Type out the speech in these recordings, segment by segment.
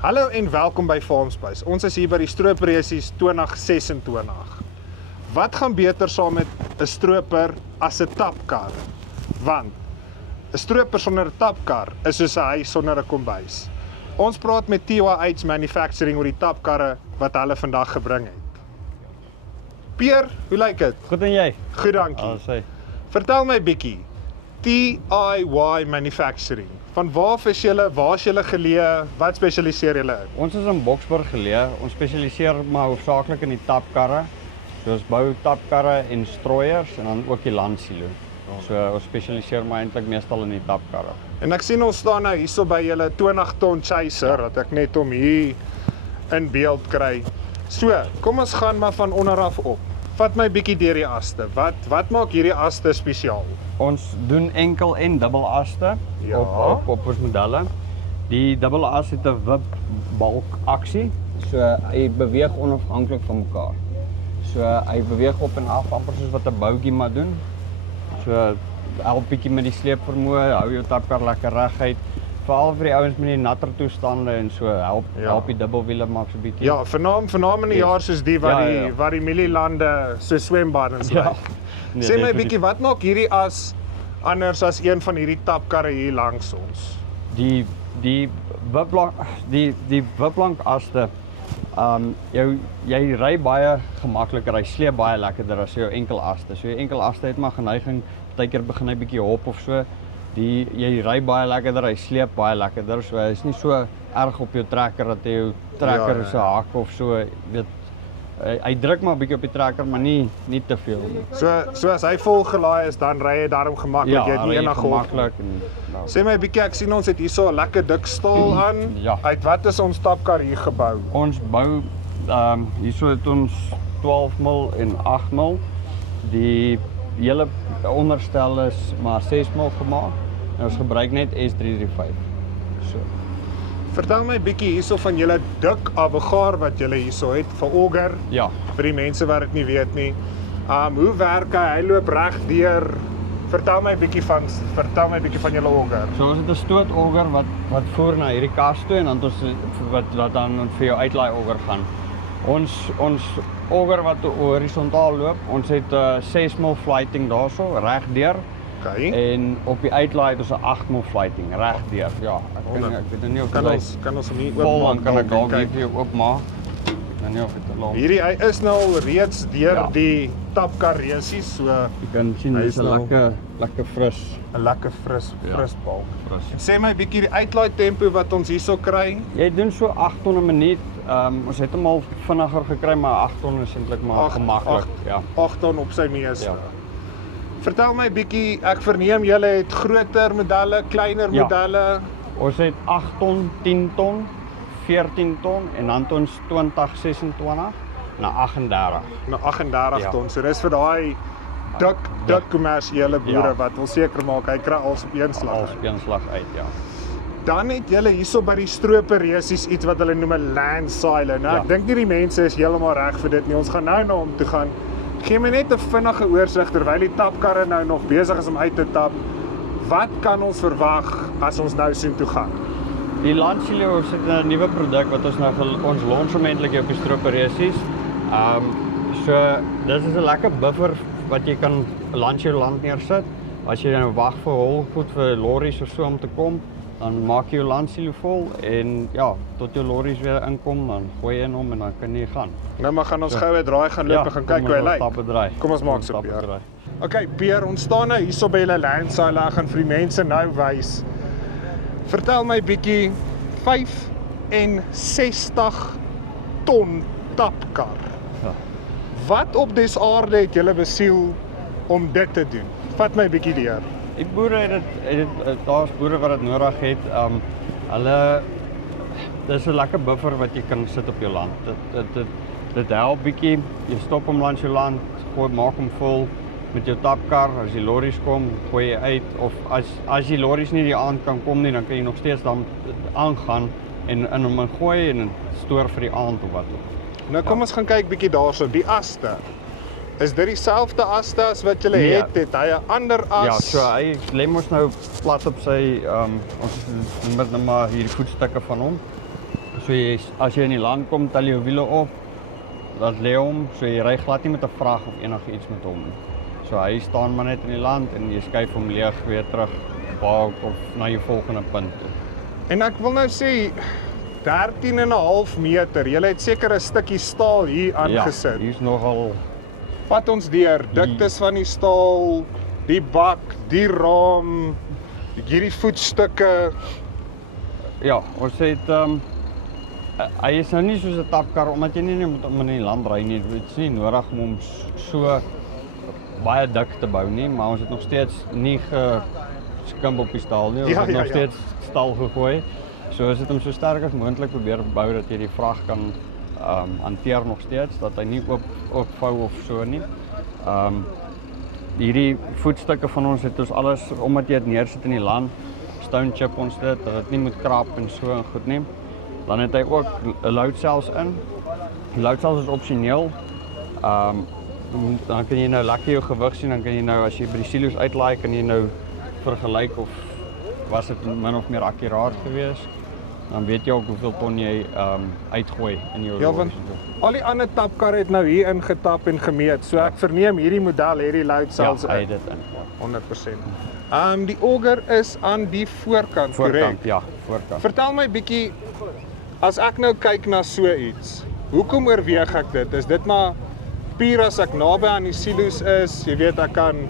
Hallo en welkom by Farmspace. Ons is hier by die Stroopresies 2026. Wat gaan beter saam met 'n stroper as 'n tapkar? Want 'n stroper sonder 'n tapkar is soos 'n huis sonder 'n kombuis. Ons praat met TYH Manufacturing oor die tapkarre wat hulle vandag gebring het. Pier, hoe lyk dit? Goed en jy? Goed, dankie. Vertel my bietjie. TYH Manufacturing. Van waar is julle geleë? Wat spesialiseer julle in? Ons is in Boksburg geleë. Ons spesialiseer maar hoofsaaklik in die tapkarre. So ons bou tapkarre en strooiers en dan ook die landsilo. So ons spesialiseer maar eintlik meestal in die tapkarre. En ek sien ons staan nou hierso by julle 20 ton chaser, wat ek net om hier in beeld kry. So, kom ons gaan maar van onderaf op. Vat my bietjie deur die aste. Wat maak hierdie aste spesiaal? Ons doen enkel en dubbel aste Ja. op ons modelle. Die dubbel as het 'n wip balk aksie. So hy beweeg onafhanklik van mekaar. So hy beweeg op en af amper soos wat 'n boutjie maar doen. So help bietjie met die sleepvermoë, hou jou tapkar lekker reguit. Veral vir die ouens met die natter toestande en so help die dubbelwiele maak so bietjie. Ja, vernaam in die jaar soos die wat die mielielande so swembaddens lyk. Nee, Sê my definitief. bietjie, wat maak hierdie as anders as een van hierdie tapkarre hier langs ons? Die wiplank aste, jy ry baie gemakliker, hy sleep baie lekkerder as jou enkel aste. So jou enkel aste het maar geneiging, partykeer begin hy bietjie hop of so. Jy ry baie lekkerder, hy sleep baie lekkerder, so hy is nie so erg op jou trekker dat jy jou trekker se hak of so, weet, hy druk maar 'n bietjie op die trekker, maar nie te veel nie. So as hy vol gelaai is, dan ry jy daarom gemaklik, jy het nie enige gemaklik. Sê my bietjie, ek sien ons het hierso 'n lekker dik staal aan. Ja. Uit wat is ons tapkar hier gebou? Ons bou, hierso het ons 12 mil en 8 mil. Die hele onderstel is maar 6 mil gemaak. En ons gebruik net S335. So. Vertel my bietjie hierso van julle dik avagaar wat julle hierso het vir auger, Ja. vir die mense wat dit nie weet nie. Hoe werk hy? Hy loop reg deur. Vertel my bietjie van julle auger. So ons het 'n stootauger wat voer na hierdie kas toe en dan het ons wat dan vir jou uitlaai auger gaan. Ons auger wat horisontaal loop, ons het 6 mil flighting daarso reg deur. Okay. En op die uitlaai het ons 'n 8 mil flighting reg deur. Ja, ek weet nie of Kan ons hom hier vol oopmaak? kan ek dalk hier vir jou oopmaak. Ek weet nie of dit te lank. Hierdie hy is nou al reeds deur Ja. die tapkar resies, so Jy kan sien Hy dis is 'n nou- lekker fris. 'n lekker fris balk. Fris. Sê my bietjie die uitlaai tempo wat ons hierso kry. Jy doen so 8 ton 'n minuut. Ons het hom al vinniger gekry, maar 8 ton is eintlik maar gemaklik. Ja. 8 ton op sy meeste. Ja. Vertel my bietjie, ek verneem julle het groter modelle, kleiner Ja. modelle. Ons het 8 ton, 10 ton, 14 ton en dan het ons 2026 na 38. Na 38 Ja. ton. So dis vir daai dik kommersiële boere Ja. wat wil seker maak hy kry alles op een slag. Als een slag uit, ja. Dan het julle hierso by die stroperesies iets wat hulle noem 'n land silo. Nou Ja. ek dink nie die mense is heeltemal reg vir dit nie. Ons gaan nou na hom toe gaan. Gee my net 'n vinnige oorsig terwyl die tapkarre nou nog besig is om uit te tap. Wat kan ons verwag as ons nou sien toe gaan? Die landsilo is 'n nuwe produk wat ons nou ons launch omtrentlik op die stroperesies. So dis is 'n lekker buffer wat jy kan langs jou land neersit. As jy nou wag vir holgoed vir lorries of so om te kom, dan maak jy jou landsilo vol en ja, tot jou lorries weer inkom, dan gooi jy in hom en dan kan jy gaan. Nou maar gaan ons gou 'n draai gaan loop en gaan kyk hoe hy lyk. Kom ons maak so, Pier. Okay, Pier, ons staan nou hierso by julle land silo. Ek gaan vir die mense nou wys. Vertel my bietjie 65 ton tapkar. Ja. Wat op des aarde het julle besiel om dit te doen? Vat my bietjie deur. Die boere daar's boere wat dit nodig het. Hulle dis 'n lekker buffer wat jy kan sit op jou land. Dit help bietjie. Jy stop hom langs jou land, maak hom vol met jou tapkar. As die lorries kom, gooi jy uit of as die lorries nie die aand kan kom nie, dan kan jy nog steeds dan aangaan en in hom gooi en stoor vir die aand of wat ook. Nou kom ons gaan kyk bietjie daarso, die aste. Is dit dieselfde aste as wat julle Nee. het? Het hy 'n ander as? Ja, so hy lê mos nou plat op sy ons noem dit nou maar hier die voetstukke van hom. So as jy in die land kom, tel jou wiele op, dat lê hom, so jy ry glad nie met 'n vrag of enigiets met hom nie. So hy staan maar net in die land en jy skuif hom leeg weer terug of na jou volgende punt toe. En ek wil nou sê 13,5 meter. Jy het seker 'n stukkie staal hier aangesit. Ja, hier's nogal Vat ons deur, diktes van die staal, die bak, die raam, hierdie voetstukke. ja, ons het hy is nou nie soos 'n tapkar omdat jy nie moet om in die land ry nie. Dit is nie nodig om hom so baie dik te bou nie, maar ons het nog steeds nie geskimp op die staal nie. Ons het nog steeds staal gegooi. So ons het hom so sterk as moontlik probeer bou dat jy die vrag kan hanteer nog steeds, dat hy nie oopvou of so nie. Hierdie voetstukke van ons het ons alles, omdat jy dit neersit in die land, stone chip ons dit, dat dit nie moet krap en so en goed nie. Dan het hy ook load cells in. Load cells is opsioneel. Dan kan jy nou lekker jou gewig sien, dan kan jy nou as jy by die silo's uitlaai, kan jy nou vergelyk of was dit min of meer akkuraat geweest. Dan weet jy ook hoeveel ton jy uitgooi in jou Ja, want al die ander tapkarre het nou hier ingetap en gemeet. So ek verneem hierdie model het die load cells hy het dit in. 100%. Die auger is aan die voorkant, korrek? Ja, voorkant. Vertel my bietjie, as ek nou kyk na so iets, hoekom oorweeg ek dit? Is dit maar puur as ek naby aan die silo's is, jy weet ek kan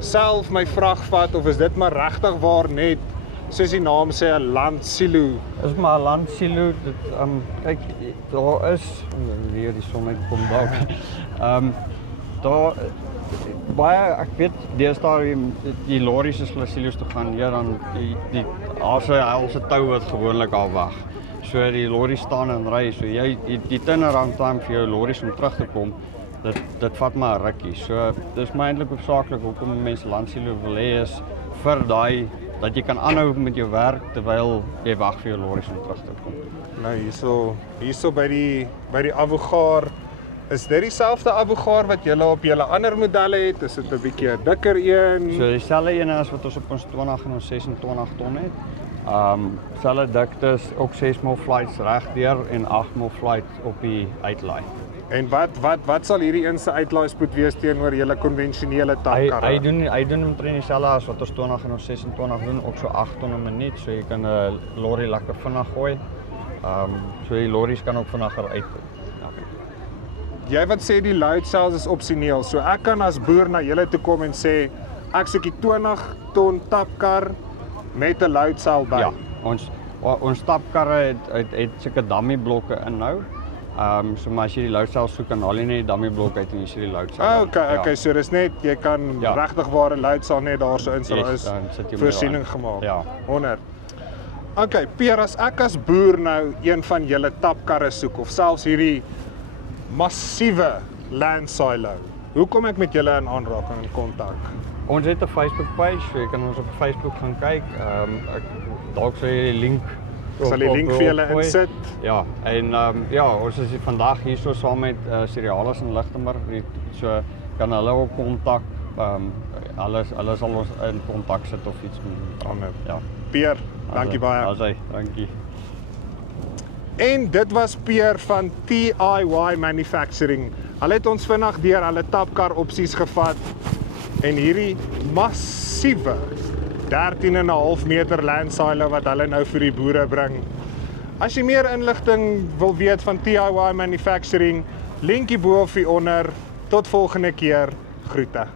self my vrag vat, of is dit maar regtig waar net, soos die naam sê, 'n landsilo? Is maar 'n landsilo, dit kyk, daar is weer die son uitkom dalk. Daar baie, ek weet deesdae die lorries is hulle silo's toe gaan, ja, dan daar's 'n helse tou wat gewoonlik al wag. So die lorry staan en ry, so jy die turnaround time vir jou lorries om terug te kom, dit vat maar 'n rukkie. So dis my eintlik hoofsaaklik hoekom mense landsilo wil hê is vir daai dat jy kan aanhou met jou werk terwyl jy wag vir jou lorries om terug te kom. Nou hierso by die Avogaar, is dit dieselfde Avogaar wat julle op julle ander modelle het? Is dit 'n bietjie 'n dikker een? So dieselfde ene as wat ons op ons 20 en ons 26 ton het. Selfde diktes, ook 6mm flights regdeur en 8mm flights op die uitlaai. En wat sal hierdie een se uitlaaispoed wees teenoor julle konvensionele tapkarre? Hy doen omtrent dieselfde as wat ons 20 en ons 26 doen, ook so 8 ton 'n minuut, so jy kan 'n lorry lekker vinnig gooi. So die lorries kan ook vinniger uitkom. Ja. Jy wat sê die load cells is opsioneel, so ek kan as boer na julle toe kom en sê ek soek die 20 ton tapkar met 'n load cell by. Ja, ons tapkarre het sulke dummy blokke in nou. So maar as jy die load cell soek, dan haal jy net die dummy blok uit en jy sien die load cell. Okay, so dis net jy kan regtig waar 'n load cell net daarso in is voorsiening gemaak. Ja. 100. Okay, Pierre, as ek as boer nou een van julle tapkarre soek of selfs hierdie massiewe land silo, hoe kom ek met julle in aanraking en kontak? Ons het 'n Facebook page, so jy kan ons op Facebook gaan kyk. Dalk sal jy die link sal die link vir julle insit. Ja, en ons is vandag hierso saam met Cerealis in Lichtenburg, so kan hulle ook kontak. Hulle sal ons in kontak sit of iets met. Ja. Pierre, dankie baie. Asai, dankie. En dit was Pierre van TIY Manufacturing. Hulle het ons vinnig deur hulle tapkar opsies gevat en hierdie massiewe 13,5 meter land silo wat hulle nou vir die boere bring. As jy meer inligting wil weet van TIY Manufacturing, linkie bo of hier onder. Tot volgende keer, groete.